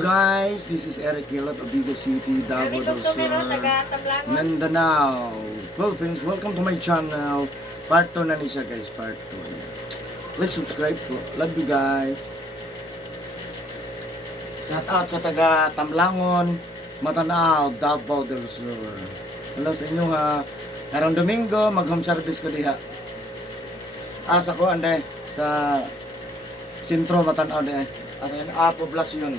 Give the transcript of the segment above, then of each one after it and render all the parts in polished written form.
Guys, this is Eric Hilot of Vigo City, Davao del Sur, Mindanao. Philippines, welcome to my channel. Part 2 na niya guys, part 2. Please subscribe po. Love you guys. Shout out sa taga Tamlangon, Matanao, Davao del Sur. Hello sa inyo ha. Karong Domingo, mag-home service ko diha. Asa ko ande sa Sentro Matanao de. Ano yan? Poblasyon.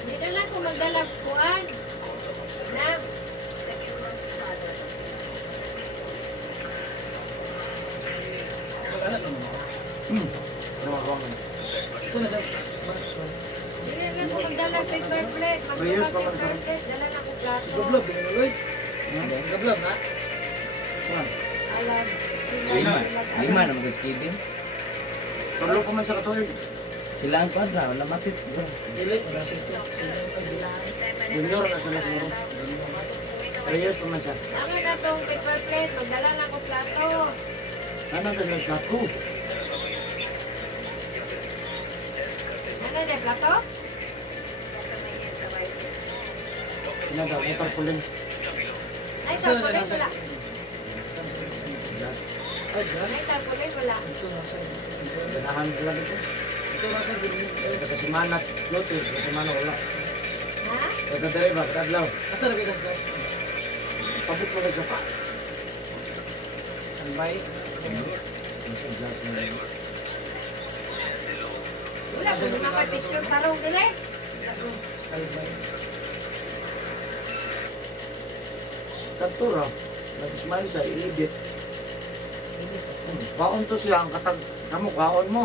Hindi na lang kung magdalag kuwan. Na. Hindi na lang kung magdalag paper plate. Magdalag paper plate. Dala na ko plato. Gablog, gablog. Gablog na? Alam. Lima na mga Steven. Tulo ko man sa katuig. Sila ang kwadra, wala mapit. Dili, wala sa ito. Junior na sila siguro. Reyes pa man siya. Tama na tong paper plate. Magdala na ko plato. Ano na nagplato? Ano na plato? Inaga, motor pulin. Ay, tarpaulin wala. Ay, gas. Ay, tarpaulin wala. Ito nasa Ganahan ko lang ito. Ito nasa gilid. Sa kasimana, lote. Sa kasimana, wala. Ha? Sa dere ba, kadlaw. Asa na bilang gas? Pabot mo lang siya pa. Albay. Wala ko mga picture tarong dire. Albay. Kadtura. Nag-smile sa i-edit. Kaon to siya, ang katag, kamu kaon mo.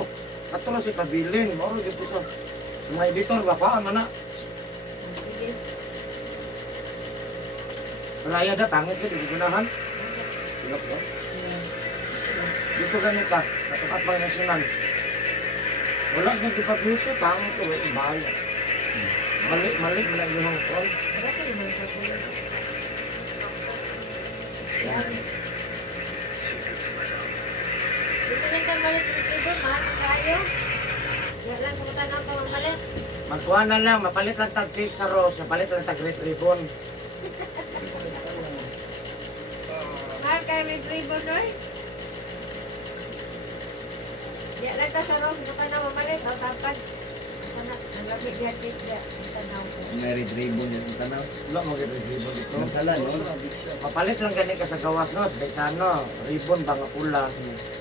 Kadtura si pabilin. Moro dito sa mga editor ba, kaon na na. Sige. Raya da, tangit ka, di gunahan. Silap ba? Dito ganita, katapat mga nasyonal. Wala na di pag-dito, tangit ko, ibal. Mali, wala yung hongkong. Wala ko yung tarpaulin. Dito lang kang malit dito, mahal ka kayo. Yan lang sa kutanang pa mamalit. Magkuha na lang, mapalit lang tag cake sa rose, mapalit lang tag red ribbon. Mahal kayo may ribbon doy. Yan lang ta sa rose, kutanang mamalit. O tapad. Sana, naglamig yan dito. Kutanang ko. Merit ribbon yung tanaw. Wala mo red ribbon dito. Nasala, no? Mapalit lang gani ka sa gawas no, sa isano, ribbon ba nga pula.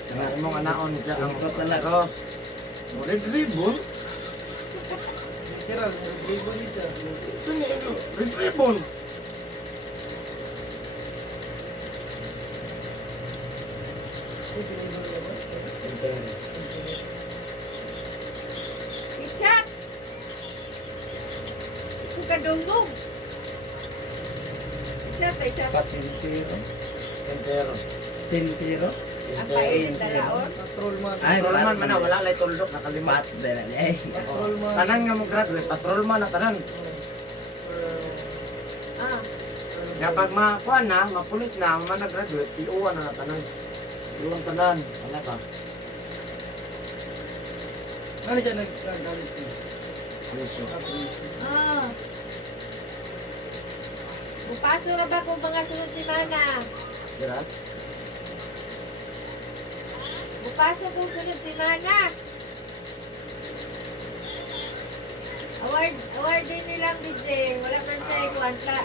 Nga imong anaon dyan ang Ito talaga. rose. O, red ribbon? Literal, ribbon dito. Ito niya, red ribbon. Ichat! Ito kadungog. Ichat ba, ichat? Patintiro. Entero. Tintiro. Ang painit dalaon. Patrol man. Ay, Patrolman man na, wala lay tuldok, nakalimat. Pat dala ay. Patrol man. Tanan nga mo graduate, patrolman na tanan. Ah, Nga pag makuha na, mapulit na, ang mga graduate, iuwan na tanan. Iuwan tanan, ano ka? Ano siya nagkagalit ko? Puso. ah. Bupaso na ba kung mga sunod si Mana? Dira? Bupaso kung sunod si Mana. Award din nilang DJ. Wala man siya kuwanta.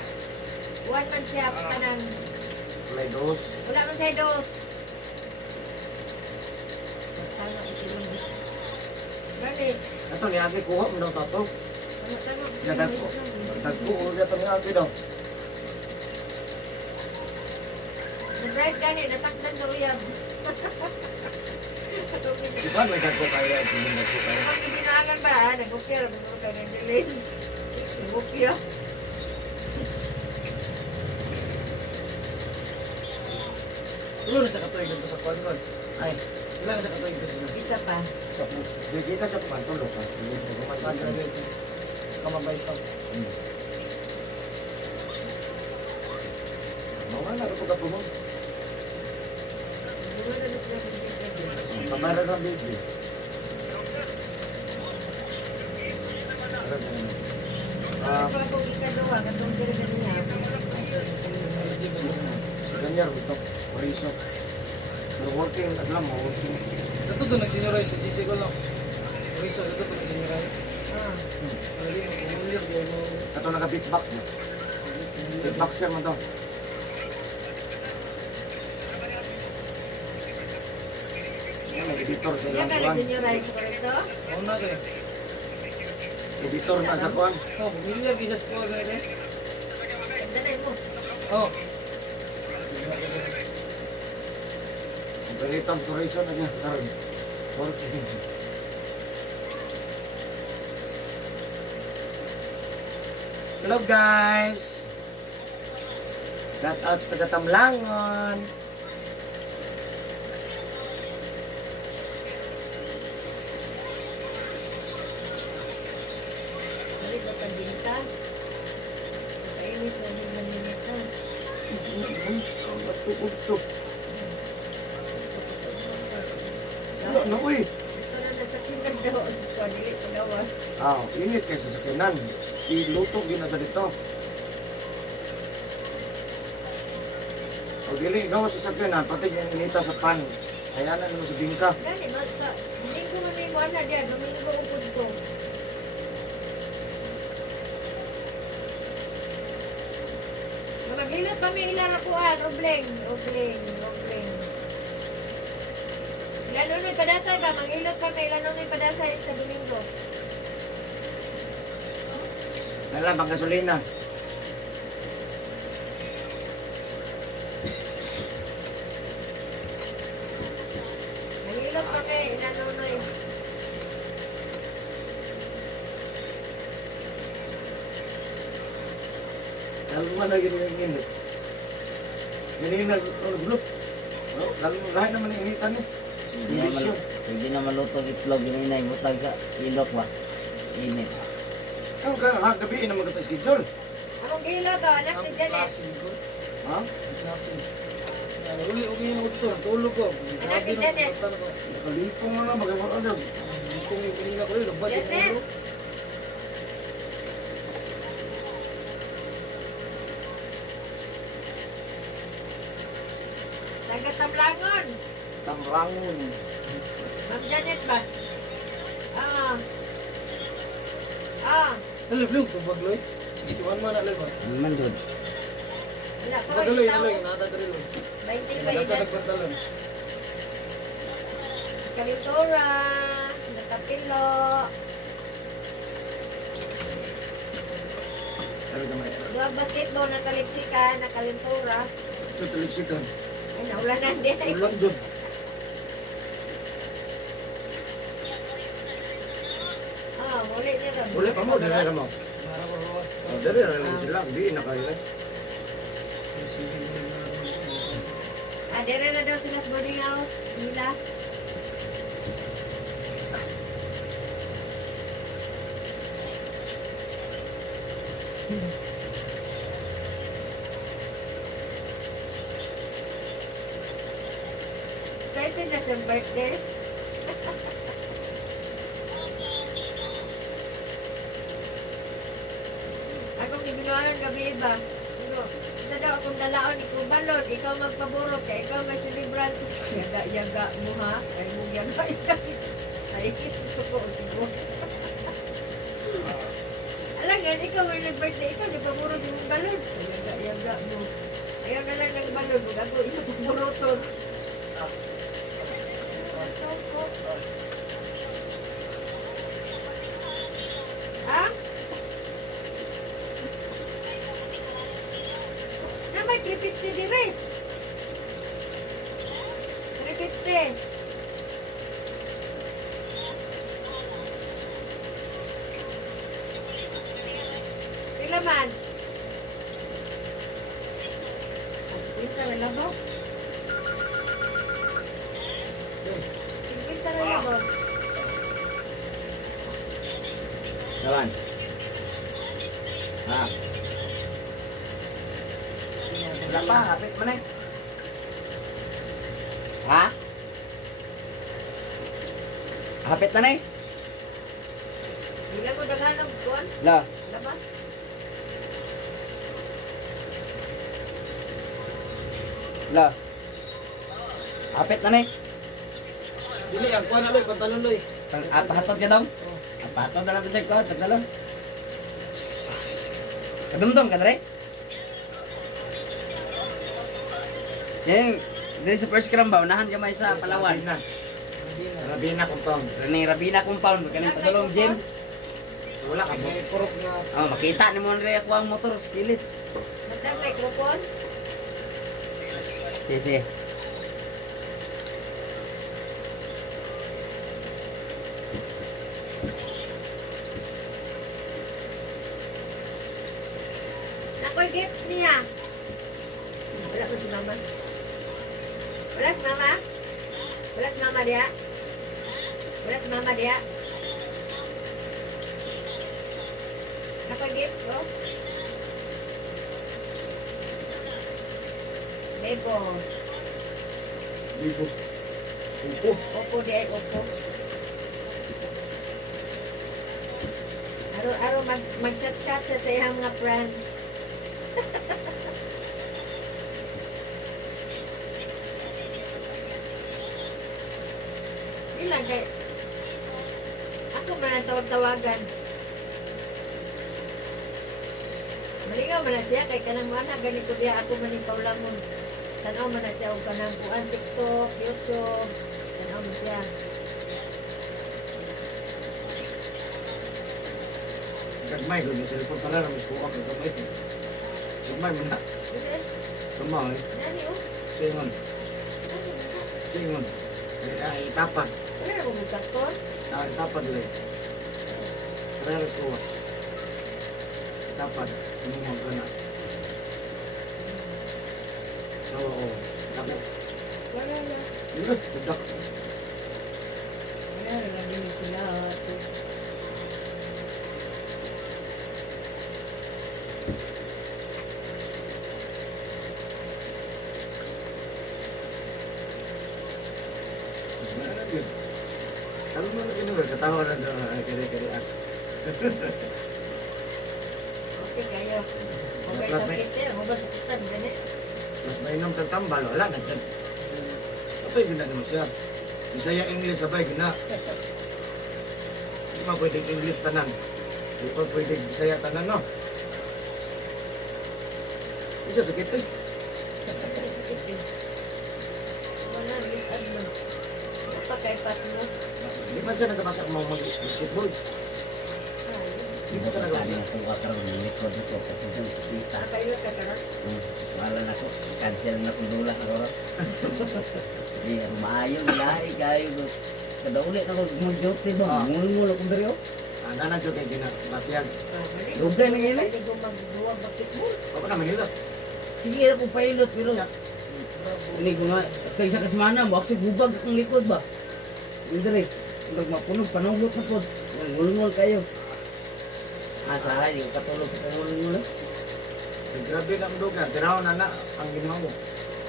One man siya kanan. May dos. Wala man siya dos. Gani. Ito ni Agi, kuha mo daw tato. Tama-tama. Nagagpo. Nagagpo, ulit ito ni Agi daw. Nag-drive gani, natakdan sa uyab. Di ba may dagko kaya at hindi dagko kaya? Kapag ibinangan ba, nag-ukya, nag-ukya, nag-delay. Nag-ukya. Tulo na siya katuig dito sa kuwan kon. Ay, Wala na siya katuig dito sa Isa pa. sa plus. di kita sa pantulog ha. Hindi mo kumain. Graduate. Kamabay sa. Mga na ito ka po mo. Siguro na sila ng Pamara ng baby. Ah, Kung ako ikaduha, katong diri-diri niya. si Daniel ito. Oriso. Pero working, alam mo, working. Dato doon nagsinyoray sa GC ko lang. Risa, dato doon nagsinyoray. Ah. Dali mo, kumulir, di mo. Ito naka-beatbox mo. Beatboxer mo to. Yan, may editor sa Yan ilang ka kuwan. nagsinyo rice ko rin to? Ako na kayo. Editor na sa kuwan. Oh, kumulir, di siya sa kuwan ganito. Danay mo. Oh. Operator tourism na niya. Karoon. Working. Hello guys! Shout out sa taga Tamlangon. Balik ba sa binta? Kainit na din maninit na. Matuugtog. Ano ko eh? Ito na nasa kinan daw. Ito, dili ko lawas. Init kaysa sa kinan. Ilutog yun na sa dito. O dili, gawa sa sakyanan, pati yung inita sa pan. Kaya na naman sa bingka. Gani, sa Domingo man may wala diya. Domingo upod ko. Magagilot pa may ilarakuan. Obleng. Obleng. Obleng. Ilan nun padasay ba? Magilot pa may ilan nun padasay sa Domingo. Alam, pang gasolina. Magilot pa may ilan nun Alam mo na gini yung init. Gini na, gulot. Alam mo, lahat naman yung initan eh. Bilisyo. Hindi na maluto itlog yung inay butag sa ilok ba. Init. Ano ka, ha, gabi na magkata schedule. Among gilot to, anak ni Janet. Klasin ko. Ha? Klasin. Uli, okay yung ito. Tulog ko. Anak ni Janet. Kalipong na lang, magkakaroon. Kung yung pinila ko yun, lubad yung Janet. ulo. Taga Tablangon. Tamlangon. Ma'am Janet ba? Ah. Ah. Alay, blue, pabagloy. Iskiwan man alay ba? Naman doon. Wala ko Pagaloy, itaw. alay, natadari lo. 20 ba Nagata yun? nagpantalon. Kalitura. Nakapilo. Ano gamay? Dua basketball na taliksikan. Nakalintura. Ito taliksikan. Ay, naulanan din. Ulan doon. Ah, muli niya rin. Uli pa mo, dali mo. Nara ko rawas. Dali rin sila, hindi na kayo eh. Ah, dire na daw sila sa boarding house. Nila. Excited na sa birthday. Akong ibinualan gabi iba. Ano, isa daw akong dalaon, ikaw balot, ikaw magpaburot, kaya ikaw may celebrant. Yaga-yaga mo ha? Ay mo yaga-yaga. Ay, suko, suko. Alam nga, ikaw may nag-birthday, ikaw di paburot yung balot. Yaga-yaga mo. Ayaw na lang ng balot, huwag ako yung paburoton. Ha? Na may 350 dire. 350. man. Pinta na lang ba? Pinta na lang ba? Kawan. Ha. Berapa? Hapit mana? Ha? Hapit na eh? Bila ko daghan ng kuwan, Lah. labas. Lah. Hapit na eh? Dili ang kuha na loy, pantalon loy. Apa hatod ka daw? Apa hatod na lang sa ko? Tagalon. Kadumdum ka na rin? Yan, dito sa first gram ba, unahan ka may sa Palawan. Rabina. Rabina. Rabina compound. Ning Rabina compound, kaning padulong gym. Wala ka May boss. purok na. Oh, makita ni mo rin ako ang motor sa kilid. Nagdang microphone. Sige. Nakoy gifts niya. Wala ko si mama. Wala si mama? Wala si mama dia? Wala si mama dia? Nakoy gifts, oh. Bebo. Libo. Upo. Opo dia, opo. Aro mag-chat-chat sa sayang mga friend. Ilang kay ako man ang tawag-tawagan. Malingaw man na siya kay kanang mana ganito diya ako man yung paulamon. Tanaw man na siya og kanang buan TikTok, YouTube. Tanaw man siya. Gagmay ko yung cellphone para na mas buwak ng kamay. Gagmay mo na. Sige, Kamay. nani oh. Singon. Nani, nani. Singon. Ay, itapad. Wala na kong karton. Itapad lang. Para ko. Itapad. Tumumang ka na. Oo. Tapos. Wala na. Budak. Wala na din sila. Sabi mo na kinuha, katawa na doon. Kari-kari. Okay kayo. Okay sakit eh. Huwag sakitan. Gani. Mas mainom kang tambal, wala na dyan. Sabay gina mo siya. Bisaya English, sabay gina. Hindi mo pwedeng English tanan. Hindi pa pwedeng Bisaya tanan, no? Hindi siya sakit eh. Sakit eh. Wala. Ano. Apa kay pas mo? Hindi man siya nagkabasa ang mga basketball. Ay. Hindi pa siya Tadi nagkabasa. aku karon ni likod ko patungkol kita. Napayot ka karon? Wala na ko, cancel na kung dula ako. Di maayo lahi kayo go. Kada uli na ko mag-duty ba? Ah. Mulmul ako diri oh. Ang nanang dyan kay gina, batiyag. Doble na yun eh. Pwede ko magduwag basketball. Baka na Manila. Sige ako pilot pero ini ko nga kay sa kasmana mo ako gubag akong likod ba. Diri, pag mapunog panugot na po. Mulmul kayo. Asa ay yung katulog sa mulmul. Grabe na ang duga, tiraw na na ang ginawa mo.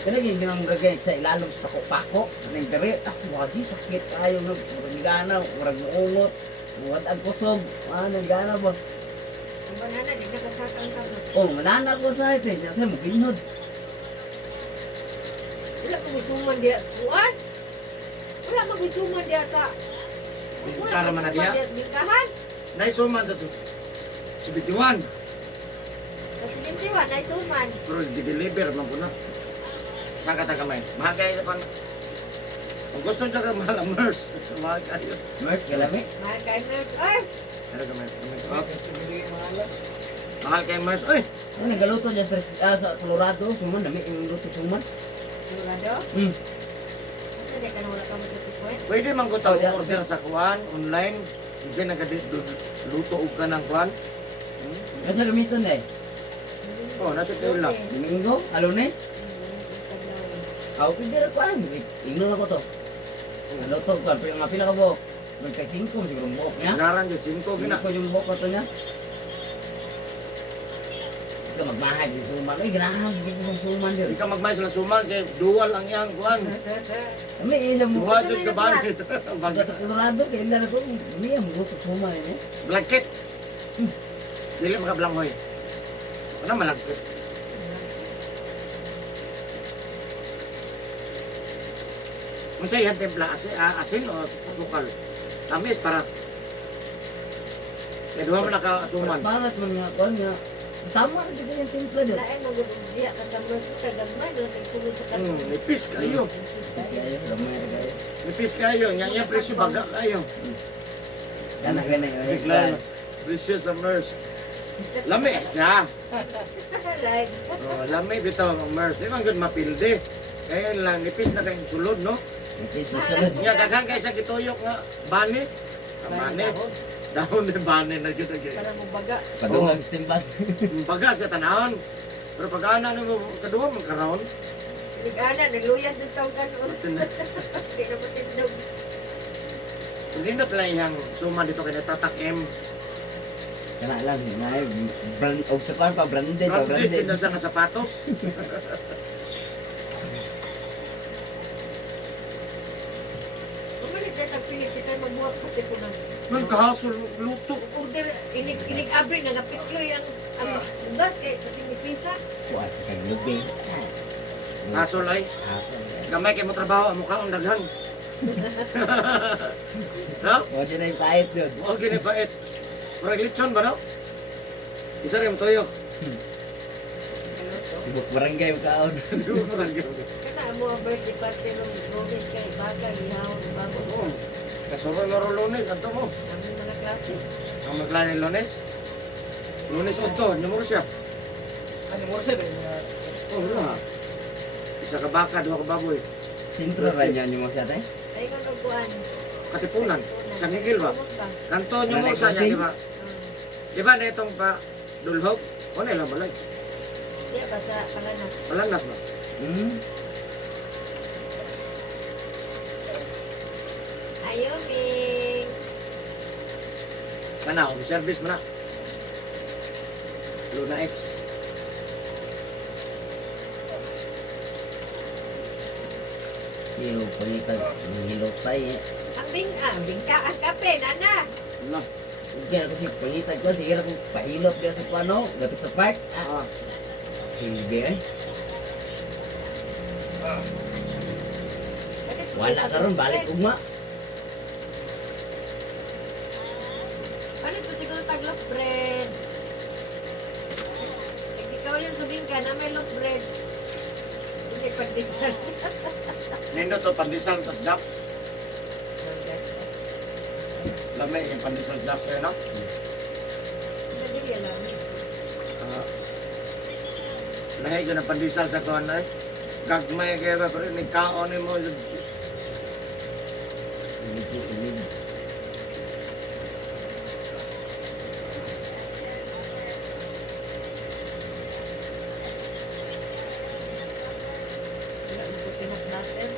Kaya yung ginamagay sa ilalong sa pako-pako. Nang diri, wagi sakit kayo ng gana, murag muungot. Muwad ang kusog. Nagana ba? Ang banana, di ka kasakang ka mo. Oh, manana ko sa ipin. Kasi mo pinod. Wala ko gusuman diya sa kuwan. Wala ko gusuman diya sa... Bingkara man na diya. Sa bingkahan. Naisuman sa Subitiwan. Sa silintiwan, ay suman. Pero di-deliver man po na. Saan ka tagamay? Mahal kayo pa. Kung gusto nyo ka mahal ang MERS. Mahal kayo. Mers, kalami. Mahal kay nurse. Ay! Pero gamay. Hindi mahala. Mahal kayo MERS. Oy! Ano nagaluto dyan sa Colorado. Suman, dami yung luto suman. Sigurado? Hmm. Kasi di ka na wala ka mo sa tikwen. Pwede man ko Oh, yeah. order sa kuwan, online. Hindi nagaluto og ka ng kuwan. Ano sa gamiton eh? Oh, nasa kayo lang. Domingo? Alunes? Ako pwede ko ay. Ignore ako to. Ano to? Pero nga pila ka buhok? Magkay 5 siguro ang buhok niya. Naran yun, 5 Pina gina. ko yung buhok na to niya. Ito magmahay yung suman. Ay, ganahan. Hindi ko yung suman Hindi yun. ka magmay sa suman kay dual ang iyang kuan. Kami ilang mo. Duwa jud ka ba? Pagkat kulurado, kailan na to. Kami ang buhok sa suman yun eh. Blanket. Dili makablanghoy. Ano malagkit? Unsa yan templa asin o asukal? Tamis para. Kaya duha mo nakasuman. Parat man nga, kuan nga. Tama rin dito yung timpla doon. Lain mo gud diha ka sa mga kagagmay do nagsulod sa kanto. Nipis kayo. Kasi ayaw, gamay na kayo. Nipis kayo. Yang presyo baga kayo. Kana ka na yun. Bigla. Presyo sa MERS. Lami siya. Like, Oh, lami bitaw ang MERS. Di man gud mapilde. Kaya lang nipis na kayong sulod, no? Okay, susunod. Nga daghan kay sa gituyok nga bani. Ang bani. Dahon ni bani na gyud agi. para mo baga. Padungag stimban. Baga sa tanahon. Pero pag ana mo kaduha man karon, Nag-ana, nagluyan din taong kanon. Hindi na mo tindog. hindi na pala yung suma dito kay tatak M. Kana lang, ngay brand og sa pa branded, pa Branded branded. na sa nga sapatos. Kumalit na tagpilit kita magbuhat pati po ng Man kahasol luto. order, inig-abri, nagapitloy ang ugas kay pati ni Pisa. Kuat kay lubi. Hasol ay Aso. gamay kay mo trabaho ang mukha ang daghan. No? O di na yung pait yun. O gini bait. Murag litson ba no? Isa rin toyo. Ibuk barangay yung kaon. Kana mo ang birthday party ng Robles kay Baga, Gihawon, Bago. Oo. Kasuro loro lunes ato mo. Aming mga klase. Ang maglanin lunes. Lunes udto, numero siya. Ano mo siya din? Oh, wala. Isa ka baka, duha ka baboy. Sintro ra niya yung mga siyate. Ay, kung nagkuhan. Katipunan. Sa Miguel ba? Sumos ba? Kanto nyo mo Nanay sa niya, Kosing? di ba? Di ba na itong pa dulhog? O na ilang balay. Diya ba sa Palanas? Palanas ba? Ayaw, Ming. Kana, service mo na. Luna X. Hilo panitan, hilo tay. Bingka ang kape, nana. Wala. Kaya kasi panitan ko, sige ako pahilot dia sa pano, gapit sa park. Ah, Hindi eh. Wala karon balik ugma. Balik ko siguro taglok bread. Ikaw yung sabihin ka na may loaf bread. Hindi pagdisan. nindo to pandesal tas jacks. Lamay yung pandesal jacks eh, no? Hindi yan lang. Ah. Lahi ko na pandesal sa kuhan ay. Gagmay kaya ba, pero nagkaon ni mo. Wala mo ko pinat natin.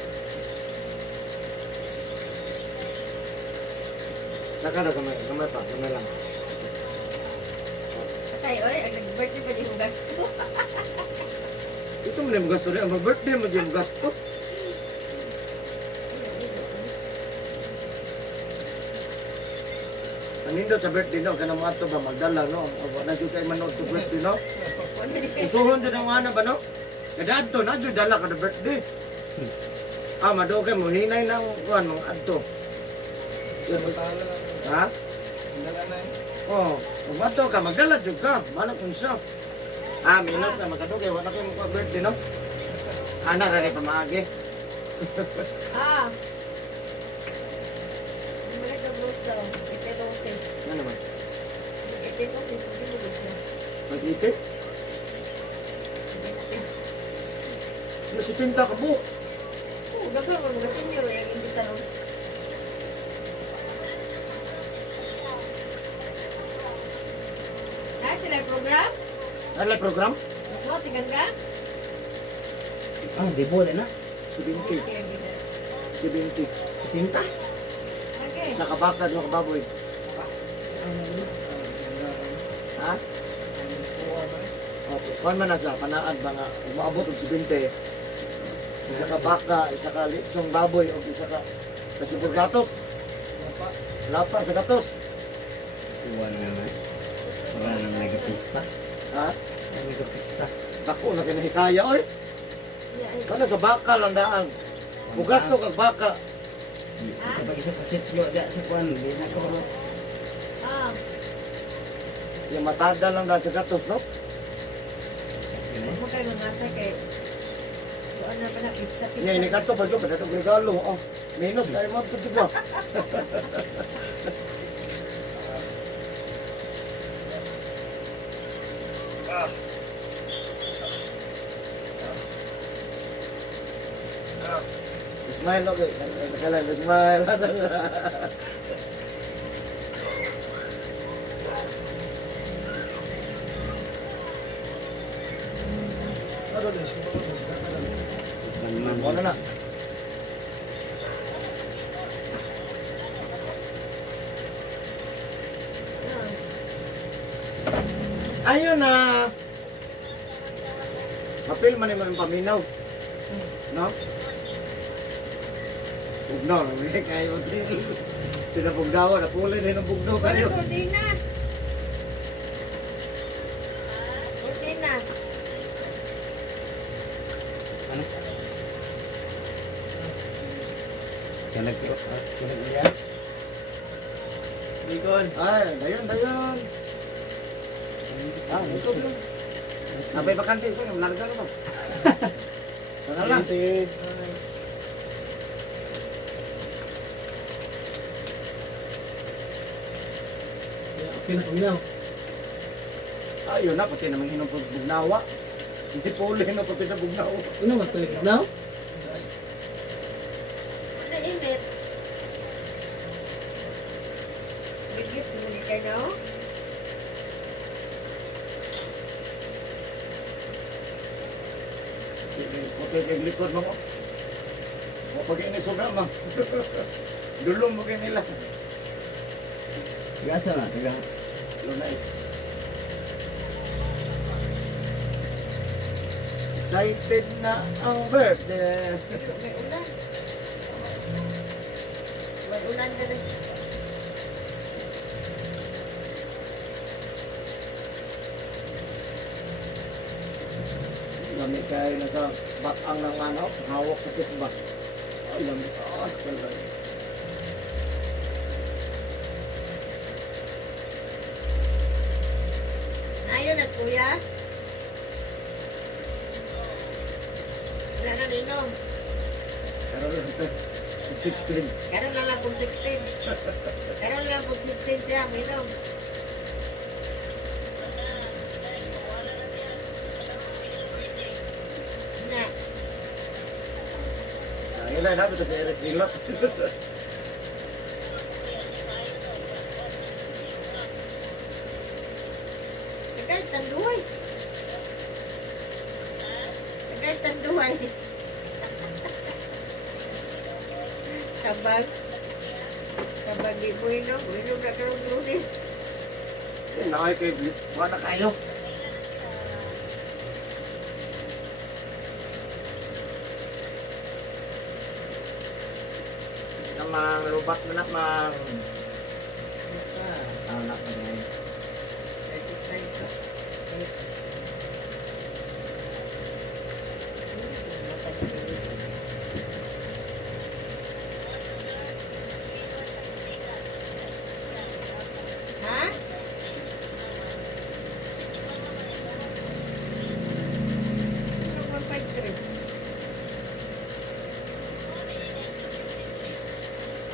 Saka na gamay pa, gamay lang. Patay, oy, ang nag-birthday pa yung gasto. Gusto mo na yung gasto rin, ang birthday mo yung gasto. Nanindo sa birthday no, kanang mga ba magdala no, na jud kay manod to birthday no. Usuhon jud ang ana ba no? Kada adto na jud dala kada birthday. Ah, madugay mo hinay nang kuan mong adto. Sa masala lang. Ha? Dala na yun. Oh, kung adto ka magdala jud ka, malak unsa. Ah, minus na makadugay wala kay mo birthday no. Ana ra ni pamaagi. Ah. Balik ang rose daw. Ito roses. Ano naman? Ito roses. Hindi mo gusto. Mag-ipit? Nasipinta ka po. Oo, gagawin mo mga senior yung hindi tanong. Nasa Nalay program? Ano program? Ako, si Ganga? Ah, di boleh na. 70. 70. Tinta. Okay. Isa ka baka, dua ka baboy. Ha? Okay. Kuan man na sa panaan ba nga umaabot og 70. Isa ka baka, isa ka litsong baboy o isa ka kasipur gatos. Lapa sa gatos. Tuwan naman. Wala nang nagapista. Ha? Nagapista. Dako na kinahikaya oy. Kana sa baka lang daan. Bugas to kag baka. Kapag isa kasityo, di sa kuwan, di na ko. Ah, Yung matada lang daan sa gatos, no? huwag mo kayo mamasa kay... Doon na pala, pista-pista. Nga, ini kanto ba dyan? Pagkatong regalo. Oh, minus kayo mo ito ba? Smile, okay. Nakalang, smile. Ano din, siguro ko sa kanila. Ano na? Ayun na. Mapil man naman ang paminaw. No? Bugnaw, may kayo din. Pinabugnaw, napulay na yung bugnaw kayo. Cortina. Cortina. Ano? Kanag iya. Bicol. Ay, dayon. Ah, ito bro. Nabay bakante sa'yo, larga naman. Sana lang. Sige. Pinapaminaw. Ayun na, pati naman hinong bugnawa. Hindi po ulit na pati sa bugnawa. Ano ba ito? Now? Nainit. Bigit sa mga kayo, no? Puti kay likod mo ko. O pag inisuga ma. Dulong mo kayo nila. Biasa na, taga. Lunais. Excited na ang birthday. May ulan. May ulan na rin. Lamig kayo na sa batang ng ano, hawak sa kitba. Ay, lamig. Ay, pala. Ayun na, kuya. Wala na ninom. Pero 16. Karon na lang kung 16. Karon na lang kung 16 siya, minom. Na, Ilan na, ito si Eric Hilot. tagay tanduay. Tagay tanduay. Tabag. Tabag di bueno. Bueno na karong lunes. Nakay kay wala kayo. Namang lubat na namang. Anak na yan. Ha? Ano ba 5-3?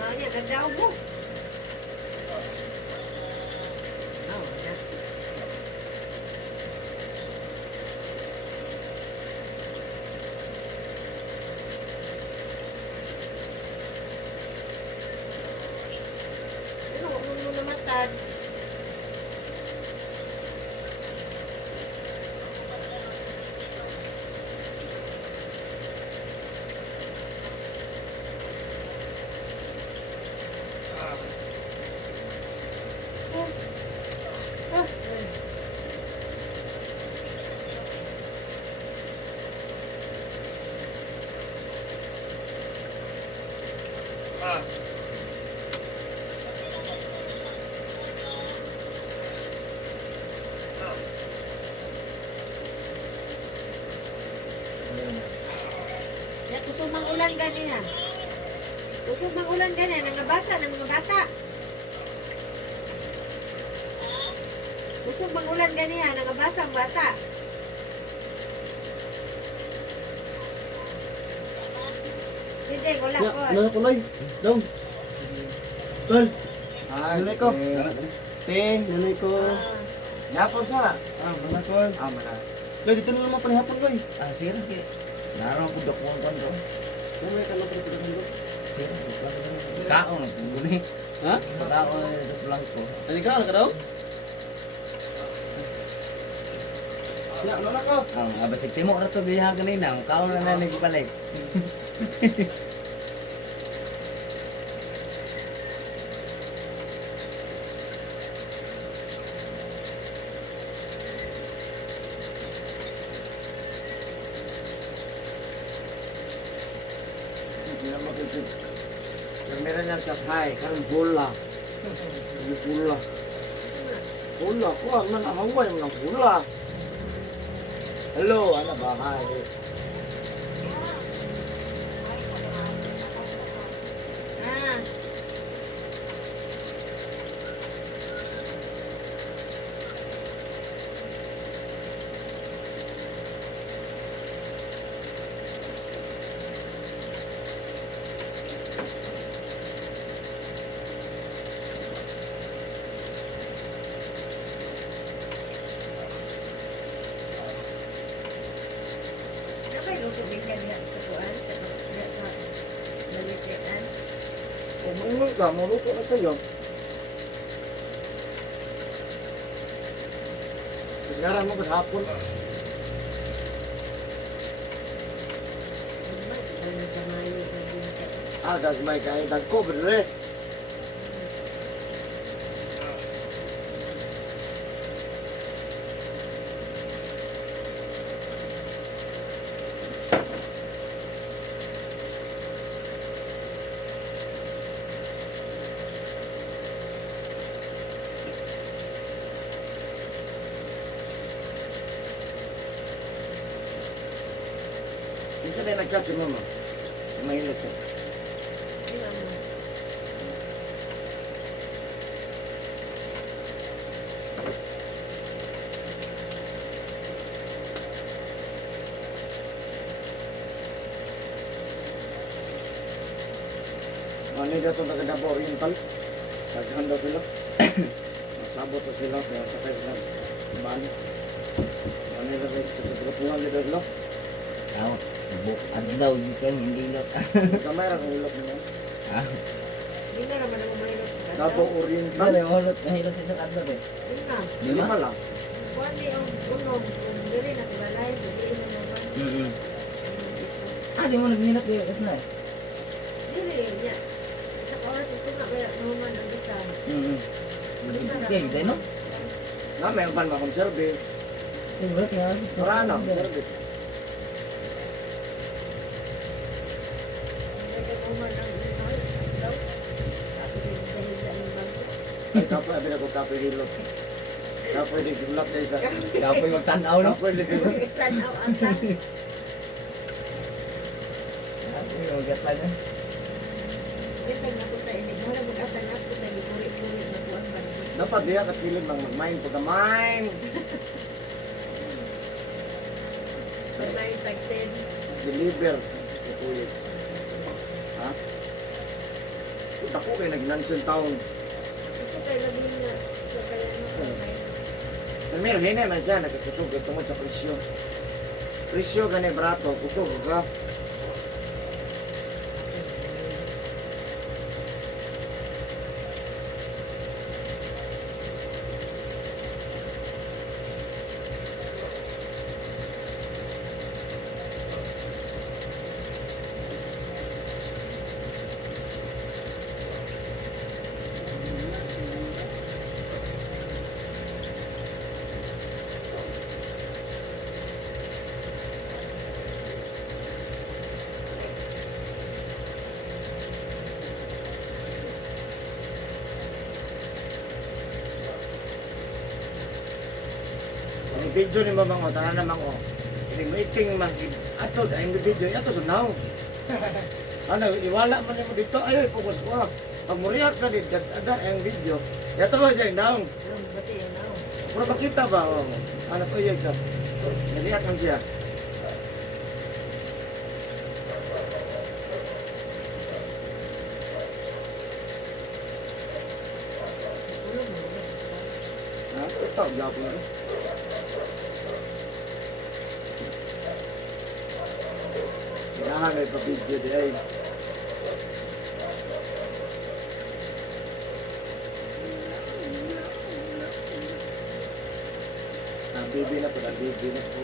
Ah, yan, nagdaog mo. Ah, wala. Ano, huwag mo namatad. ulan ganiha. Kusog mang ulan ganiha, nangabasa ng mga bata. Kusog mang ulan ganiha, nangabasa ang bata. Sige, wala Ya, ko. ano ko loy? Dong. Tol, Ay, nanay ko. sige. Te, nanay ko. Yapon sa. Nanay ko. Mana. Loy, dito na naman panihapon loy. Sige lang kaya. Naroon ko dakuan ko ito. Nanay ka lang pala pala loy. Kaon na po guni. Ha? Kaon na ito lang ko. Ano ka daw? Ya, ano na ka? Ang abasig timo na ito biyahan kanina. Kaon na na nagpalik. Hindi na mag-isip. Meron niya sa hay, karang bola. Hindi bola. Bola, kuha man ang haway mo ng bola. Hello, ano ba? Hay. Ah, napay luto din ka diha sa kuan, diha sa balitian. Kung mo ka, maluto na sa'yo. Kasi ngaran mo hapon. Ano sa mayo na binta. Ah, das may kaya dagko, bre. Hindi na nag-chat si mama. Mahilig ko. Sino mo? Ano yung dato taga-Davao Oriental? Nagsahan daw sila. Sabot na sila, kaya sakay sila. Bali. Ano yung dato sa pagkapungan nila sila? Kaon. Ano daw yung kayo hindi lot. Sa mayroon ang ilot nila. Ah. Hindi na naman ako mahirap sa kanta. Davao Oriental. Ano yung lot na hilot sa kadlo eh. Yun na. Di Lima ba? lang. Kuan di og unom. Kung dili na sa balay, dili na naman. Ah, di mo naghilot kayo kasi na eh. Dili niya. Sa oras ito nga kaya naman ang isa. Okay, tayo no? Na, mayroon pa naman akong service. Diba kaya? Wala na akong service. Kaya naman ang noise. Daw. Sabi ko yung dahil sa bangko. Ay, kapoy, abin ako kapoy hilot. Kapoy, di gulak na isa. Kapoy magtanaw no? Kapoy, di gulak. Tanaw ang tan. Kapoy magtanaw. Ito nga punta ini. Mura mag-asa nga punta. Ipuri-puri na kuwan pa. Dapat diya, kas kilid bang mag-mine. Pagka-mine. Pagmay tag-10. Deliver. Sa kulit. Ha? Ako kayo nag-nansan taon. Ito kayo labing na. So kaya no. Pero meron, hinay man siya, nagkakusog tungkol sa presyo. Presyo ka na brato, kusog ka. Ang video ni Mamang o, tanan naman o. Hindi mo iting mag ato, ay may video, ato sa now. Ano, iwala man mo dito. Ay, focus ko. Pag murihat ka dito, ada ang video. Yato ba siya daw? Ano ba tiyan na? Pero makita ba? Oh, ano to yun ka? Nalihat man siya. Ulo mo. Ha? Ito, gapon ko. Kailangan may pa-video di ay. Bibi na po, bibi na po.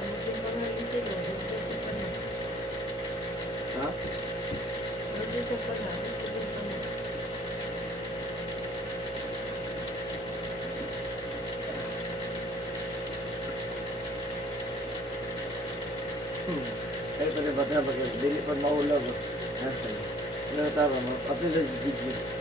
Ano pa nga yung sila? Ano pa na? Ha? Ano pa na? Ano pa na? Ay, pati ba tayo, dili pa maulaw. Ha? Ano tama mo? Upload sa video.